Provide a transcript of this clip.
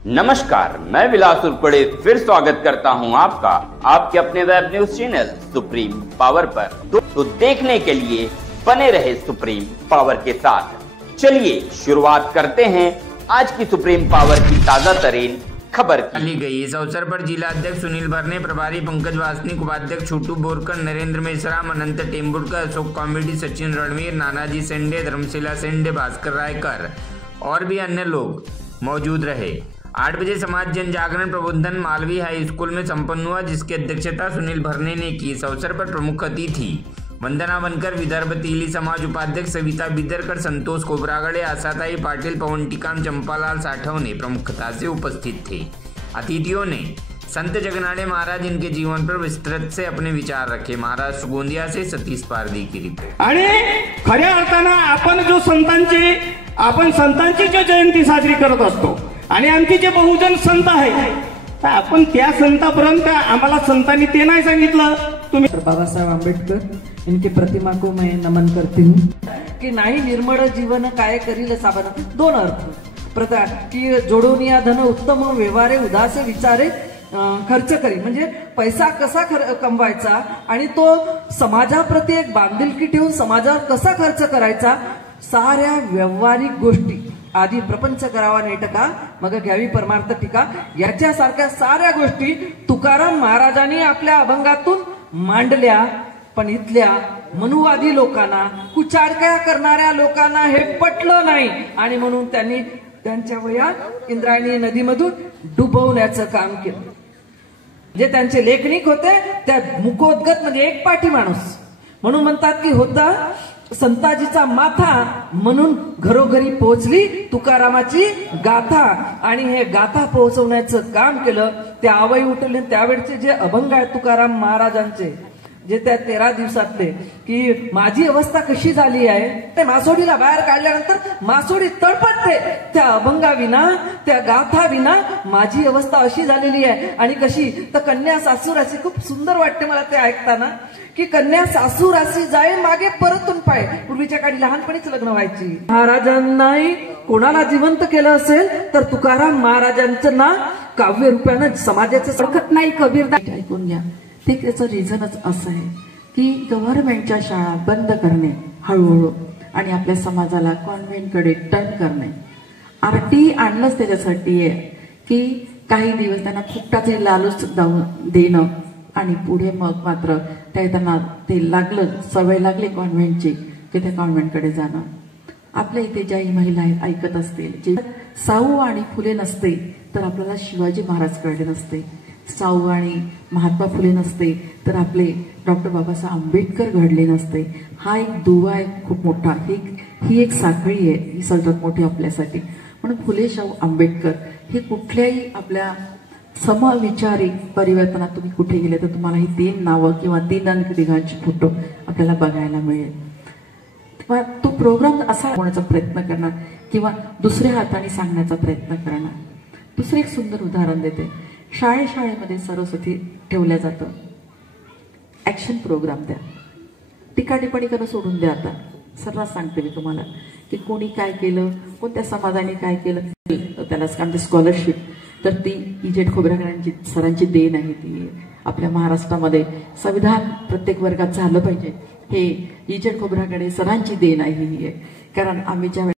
नमस्कार, मैं विलास उर्पड़े फिर स्वागत करता हूं आपका आपके अपने web news channel supreme power पर। तो देखने के लिए बने रहे सुप्रीम पावर के साथ। चलिए शुरुआत करते हैं आज की सुप्रीम पावर की ताजा तरीन खबर की गई। इस अवसर पर जिला अध्यक्ष सुनील भरने, प्रभारी पंकज वासनिक, उपाध्यक्ष छोटू बोरकर, नरेंद्र मेश्राम, अनंत टेम्बुरकर, अशोक कॉमेडी, सचिन रणवीर, नानाजी सेंडे, धर्मशिला सेंडे, भास्कर रायकर और भी अन्य लोग मौजूद रहे। 8 बजे समाज जन जागरण प्रबोधन मालवी हाई स्कूल में संपन्न हुआ, जिसकी अध्यक्षता सुनील भरने ने की। इस अवसर पर प्रमुख अतिथि वंदना बनकर, विदर्भ तीली समाज उपाध्यक्ष सविता बिदरकर, संतोष कोबरागड़े, आशाताई पाटिल, पवन टिकाम, चंपालाल साठवने प्रमुखता से उपस्थित थे। अतिथियों ने संत जगनाडे महाराज इनके जीवन पर विस्तृत से अपने विचार रखे। महाराष्ट्र गोंदिया से सतीश पारदी की रिपोर्ट। आणि खऱ्या अर्थानं आपण संतांची जयंती साजरी करत असतो आणि आमचे जे बहुजन संत आहेत आपण त्या संतापर्यंत आम्हाला संतांनी ते नाही सांगितलं। तुम्ही बाबासाहेब आंबेडकर इनकी प्रतिमा को मैं नमन करती हूँ कि नाही निर्मळ जीवन काय करील साबण। दोन अर्थ प्रथा की जोडोनिया धन उत्तम व्यवहारे उदासे विचारे खर्च करी, म्हणजे पैसा कसा कमवायचा आणि तो समाजाप्रती एक बांधिलकी ठेवून समाजावर कसा खर्च करायचा, साऱ्या व्यवहारिक गोष्टी आधी प्रपंच करावा नेटका मग घ्यावी परमार्थ टीका, याच्यासारख्या साऱ्या गोष्टी तुकाराम महाराजांनी आपल्या अभंगातून मांडल्या। पण इथल्या मनुवादी लोकांना, कुचारक्या करणाऱ्या लोकांना हे पटलं नाही आणि म्हणून त्यांनी त्यांच्या वयात इंद्रायणी नदीमधून डुबवण्याचं काम केलं। जे त्यांचे लेखनिक होते त्या मुखोद्गत म्हणजे एक पाठी माणूस म्हणून म्हणतात की होता संताजीचा माथा, म्हणून घरोघरी पोहोचली तुकारामाची गाथा आणि हे गाथा पोहोचवण्याचं काम केलं। त्या आवई उठले त्यावेळचे जे अभंग आहेत तुकाराम महाराजांचे, जे त्या 13 दिवसातले की माझी अवस्था कशी झाली आहे, ते मासोडीला बाहेर काढल्यानंतर मासोडी तडपडते त्या अभंगाविना, त्या गाथा विना माझी अवस्था अशी झालेली आहे। आणि कशी तर कन्या सासूराची खूप सुंदर वाटते मला ते ऐकताना की कन्या सासूराशी जाय मागे परतून पाय। पूर्वीच्या काळी लहानपणीच लग्न व्हायची। महाराजांनाही कोणाला जिवंत केलं असेल तर तुकाराम महाराजांचं ना काव्य रूपानं समाजाचं सळखत नाही कबीरदास ऐकून घ्या। ते त्याचं रिझनच असं आहे की गव्हर्नमेंटच्या शाळा बंद करणे हळूहळू आणि आपल्या समाजाला कॉन्व्हेंटकडे टर्न करणे। आरटी आणलंच त्याच्यासाठी आहे की काही दिवस त्यांना फुकटाचे लालूच देणं आणि पुढे मग मात्र त्यांना ते लागलं, सवय लागली कॉन्व्हेंटची की त्या कॉन्व्हेंटकडे जाणं। आपल्या इथे ज्याही महिला आहेत ऐकत असतील, जे साऊ आणि फुले नसते तर आपल्याला शिवाजी महाराज कळले नसते, साऊ आणि महात्मा फुले नसते तर आपले डॉक्टर बाबासाहेब आंबेडकर घडले नसते। हा एक दुवा आहे खूप मोठा, ही एक साखळी आहे, ही सगळ्यात मोठी आपल्यासाठी। म्हणून फुले, शाहू, आंबेडकर हे कुठल्याही आपल्या समविचारी परिवर्तनात तुम्ही कुठे गेले तर तुम्हाला ही 3 नावं किंवा 3 अंक दिघांचे फोटो आपल्याला बघायला मिळेल। किंवा तो प्रोग्राम असा होण्याचा प्रयत्न करणार किंवा दुसऱ्या हाताने सांगण्याचा प्रयत्न करणार। दुसरं एक सुंदर उदाहरण देते। शाळेमध्ये सरस्वती ठेवल्या जातं, ऍक्शन प्रोग्राम द्या, टीका टिप्पणी करणं सोडून द्या। आता सर्रास सांगते मी तुम्हाला की कोणी काय केलं, कोणत्या समाजाने काय केलं त्याला कारण स्कॉलरशिप तर ती इजेड खोबरागड्यांची सरांची देण आहे। ती आपल्या महाराष्ट्रामध्ये संविधान प्रत्येक वर्गात झालं पाहिजे हे इजेड खोबरागडे सरांची देण आहे। कारण आम्ही ज्या